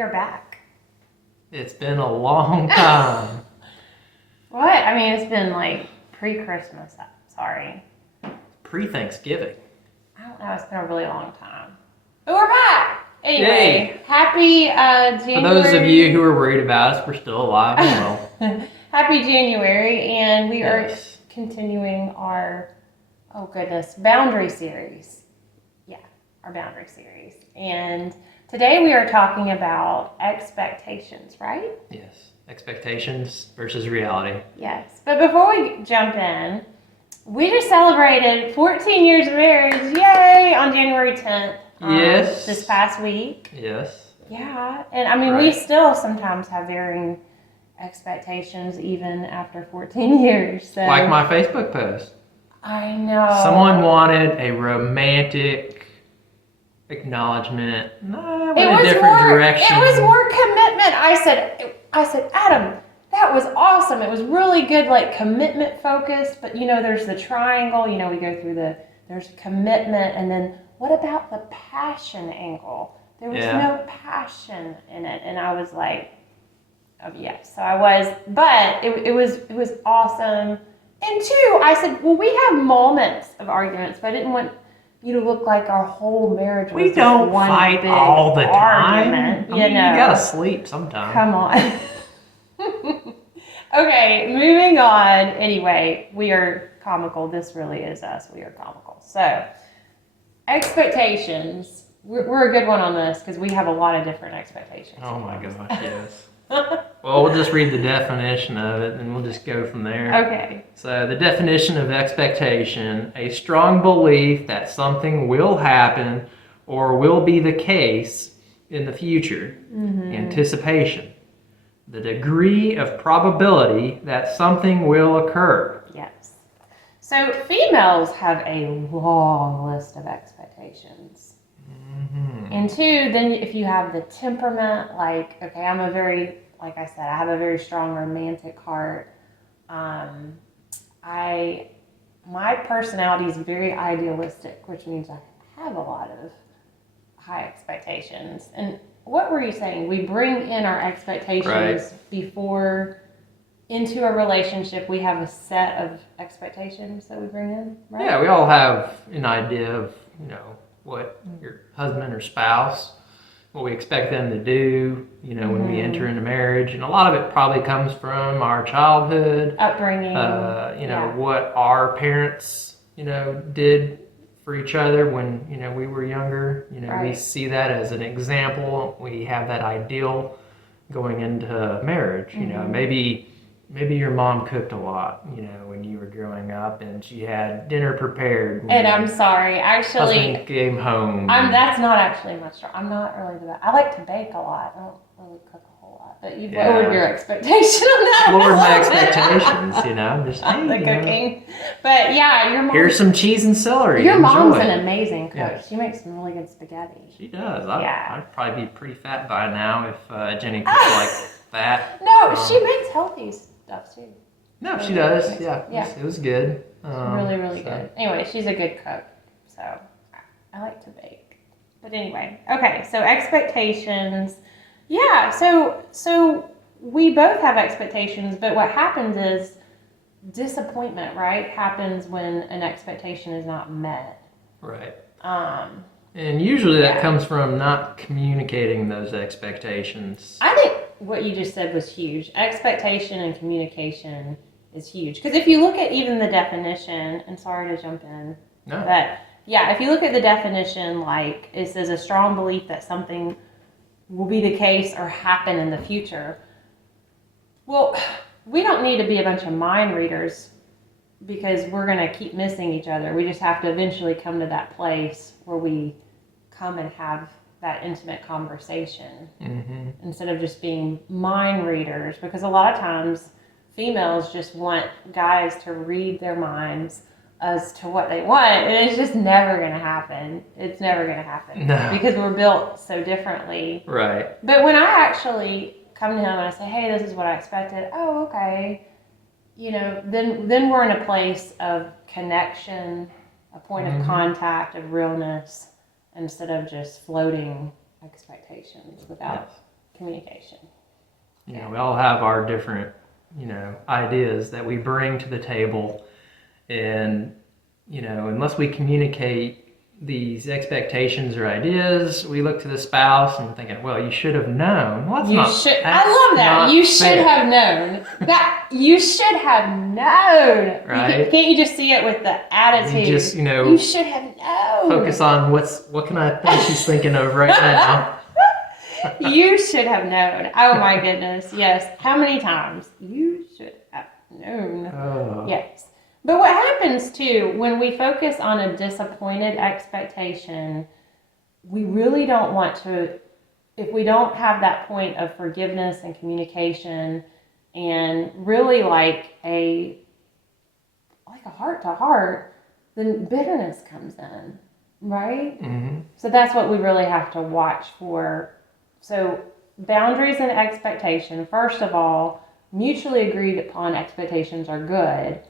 we are back. It's been a long time. What? I mean, it's been like pre-Christmas. Sorry. Pre-Thanksgiving. I don't know. It's been a really long time. But we're back. Anyway, happy January. For those of you who are worried about us, we're still alive and well. Happy January, and we are continuing our, boundary series. Yeah, our boundary series. And today we are talking about expectations, right? Yes, expectations versus reality. Yes, but before we jump in, we just celebrated 14 years of marriage, yay, on January 10th. Yes. This past week. Yes. Yeah, and I mean, we still sometimes have varying expectations even after 14 years. So. Like my Facebook post. I know. Someone wanted a romantic acknowledgement. No, went a different direction. It was more commitment. I said, Adam, that was awesome. It was really good, like commitment focused. But there's the triangle. We go through there's commitment, and then what about the passion angle? There was no passion in it, and I was like, oh yes. So I was, but it was awesome. And two, I said, well, we have moments of arguments, but I didn't want you to look like our whole marriage was we don't one fight big all the time. Argument, You gotta sleep sometime. Come on. Okay, moving on. Anyway, we are comical. This really is us. We are comical. So, expectations. We're a good one on this because we have a lot of different expectations. Oh my gosh, yes. Well, we'll just read the definition of it and we'll just go from there. Okay. So the definition of expectation, a strong belief that something will happen or will be the case in the future. Mm-hmm. Anticipation, the degree of probability that something will occur. Yes. So females have a long list of expectations. Mm-hmm. And two, then if you have the temperament, like I said, I have a very strong romantic heart. My personality is very idealistic, which means I have a lot of high expectations. And what were you saying? We bring in our expectations before into a relationship. We have a set of expectations that we bring in, right? Yeah, we all have an idea of, what your husband or spouse, what we expect them to do, when we enter into marriage. And a lot of it probably comes from our childhood. Upbringing. What our parents, did for each other when, we were younger. We see that as an example. We have that ideal going into marriage. Maybe your mom cooked a lot, when you were growing up, and she had dinner prepared. And I'm sorry, actually, husband came home. That's not actually my strong. I'm not really the best. I like to bake a lot. I don't really cook a whole lot. But you've lowered your expectation on that. Lowered my expectations, just the cooking. But yeah, your mom. Here's some cheese and celery. Your mom's an amazing cook. Yeah. She makes some really good spaghetti. She does. I'd probably be pretty fat by now if Jenny cooked like that. No, she makes healthy stuff too. No, she does. Yeah. It was good. Really, really good. Anyway, she's a good cook. So I like to bake. But anyway, okay. So expectations. Yeah. So we both have expectations, but what happens is disappointment, right? Happens when an expectation is not met. Right. And usually that comes from not communicating those expectations. I think what you just said was huge. Expectation and communication is huge. Because if you look at even the definition, and sorry to jump in, but yeah, if you look at the definition, like it says a strong belief that something will be the case or happen in the future. Well, we don't need to be a bunch of mind readers because we're going to keep missing each other. We just have to eventually come to that place where we come and have that intimate conversation instead of just being mind readers, because a lot of times females just want guys to read their minds as to what they want, and it's just never going to happen. It's never going to happen because we're built so differently. Right. But when I actually come to him and I say, hey, this is what I expected. Oh, okay. Then we're in a place of connection, a point of contact, of realness, instead of just floating expectations without communication. You know, we all have our different, you know, ideas that we bring to the table. And, you know, unless we communicate these expectations or ideas, we look to the spouse and we're thinking, well, you should have known. Well, I love that. You should have known. That you should have known. Right? Can't you just see it with the attitude? You just, you know, you should have known. Focus on what can I think she's thinking of right now. You should have known. Oh my goodness. Yes. How many times? You should have known. Oh. Yes. But what happens too, when we focus on a disappointed expectation, we really don't want to, if we don't have that point of forgiveness and communication and really like a heart to heart, then bitterness comes in, right? Mm-hmm. So that's what we really have to watch for. So boundaries and expectation, first of all, mutually agreed upon expectations are good.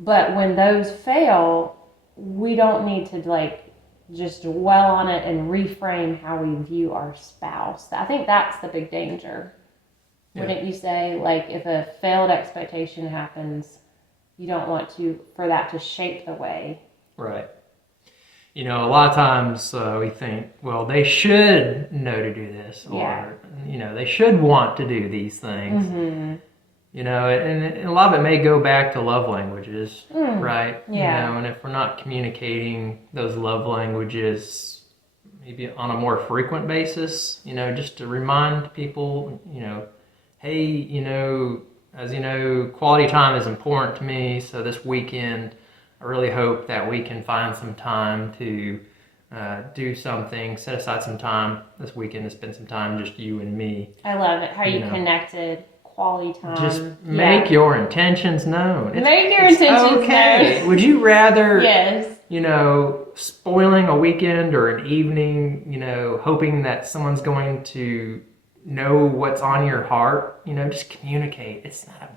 But when those fail, we don't need to like just dwell on it and reframe how we view our spouse. I think that's the big danger. Yeah. Wouldn't you say? Like if a failed expectation happens, you don't want for that to shape the way. Right. You know, a lot of times we think, well, they should know to do this, or, you know, they should want to do these things. Mm-hmm. You know, and a lot of it may go back to love languages, right? Yeah. You know, and if we're not communicating those love languages maybe on a more frequent basis, you know, just to remind people, you know, hey, you know, as you know, quality time is important to me. So this weekend, I really hope that we can find some time to do something, set aside some time this weekend to spend some time, just you and me. I love it. How you know. Connected. Quality time. Just make your intentions known. Make your intentions okay. known. Would you rather, yes. you know, spoiling a weekend or an evening, you know, hoping that someone's going to know what's on your heart, you know, just communicate. It's not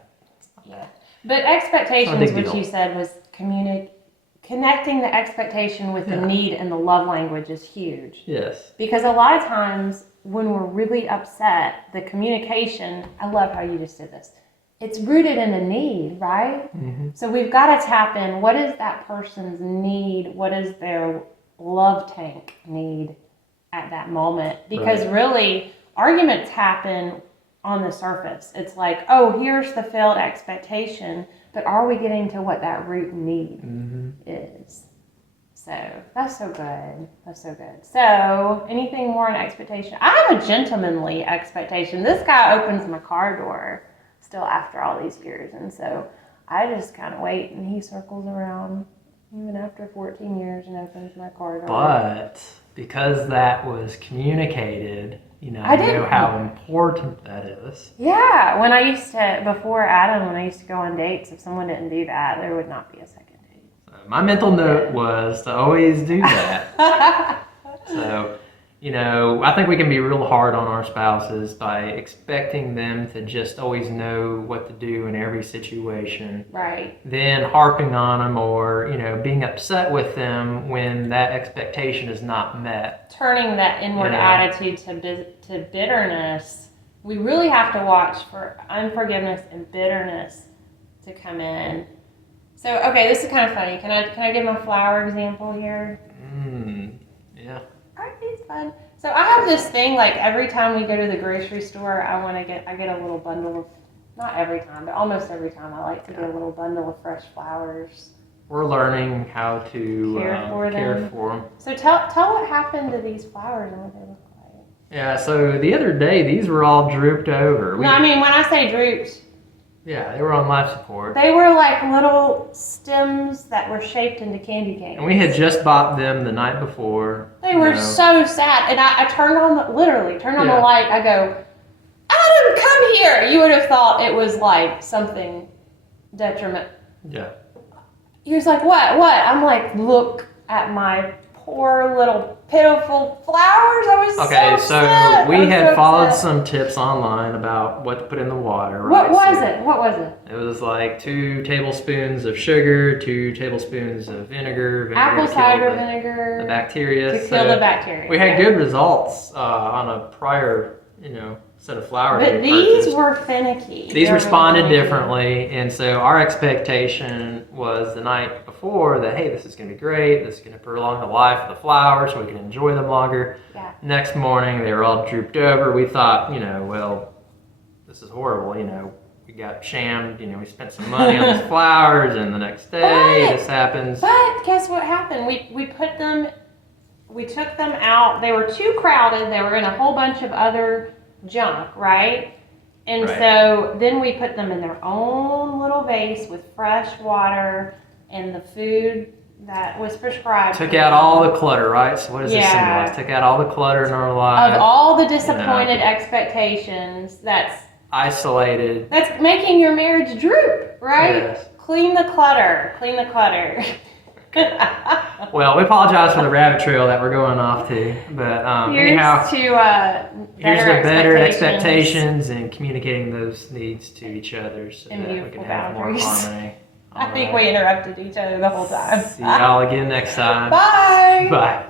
yeah. But expectations, which you said was connecting the expectation with the need and the love language is huge. Yes. Because a lot of times when we're really upset, the communication, I love how you just did this. It's rooted in a need, right? Mm-hmm. So we've got to tap in. What is that person's need? What is their love tank need at that moment? Because really, arguments happen on the surface. It's like, oh, here's the failed expectation, but are we getting to what that root need is? So that's so good. That's so good. So anything more on expectation? I have a gentlemanly expectation. This guy opens my car door still after all these years. And so I just kind of wait and he circles around even after 14 years and opens my car door. But because that was communicated, you know, I know how important that is. Yeah. When I used to, before Adam, when I used to go on dates, if someone didn't do that, there would not be a second. My mental note was to always do that. So, you know, I think we can be real hard on our spouses by expecting them to just always know what to do in every situation. Right. Then harping on them or, you know, being upset with them when that expectation is not met. Turning that inward attitude to bitterness. We really have to watch for unforgiveness and bitterness to come in. So, okay, this is kind of funny. Can I give my flower example here? Yeah. All right, it's fun. So I have this thing, like every time we go to the grocery store, I get a little bundle of, not every time, but almost every time, I like to get a little bundle of fresh flowers. We're learning how to care for them. So tell what happened to these flowers and what they look like. Yeah, so the other day, these were all drooped over. No, I mean, when I say drooped, yeah, they were on life support. They were like little stems that were shaped into candy canes. And we had just bought them the night before. They were so sad. And I turned on the light. I go, Adam, come here. You would have thought it was like something detriment. Yeah. He was like, what? I'm like, look at my poor little pitiful flowers. I was so upset. We had followed some tips online about what to put in the water. Right? What was it? It was like 2 tablespoons of sugar, 2 tablespoons of vinegar apple cider vinegar, the bacteria. To kill the bacteria. We had good results on a prior, set of flowers. But these were finicky. These responded differently, and so our expectation was the night before that, hey, this is going to be great. This is going to prolong the life of the flowers so we can enjoy them longer. Yeah. Next morning, they were all drooped over. We thought, well, this is horrible. We got shammed. We spent some money on these flowers, and the next day this happens. But guess what happened? We took them out. They were too crowded. They were in a whole bunch of other junk, right? And so then we put them in their own little vase with fresh water and the food that was prescribed. Took out all the clutter, right? So what does this symbolize? Took out all the clutter in our life. Of all the disappointed expectations, that's isolated. That's making your marriage droop, right? Yes. Clean the clutter. Clean the clutter. Well, we apologize for the rabbit trail that we're going off to, but anyhow, here's the better expectations and communicating those needs to each other so that we can have more harmony. I think we interrupted each other the whole time. See y'all again next time. Bye. Bye.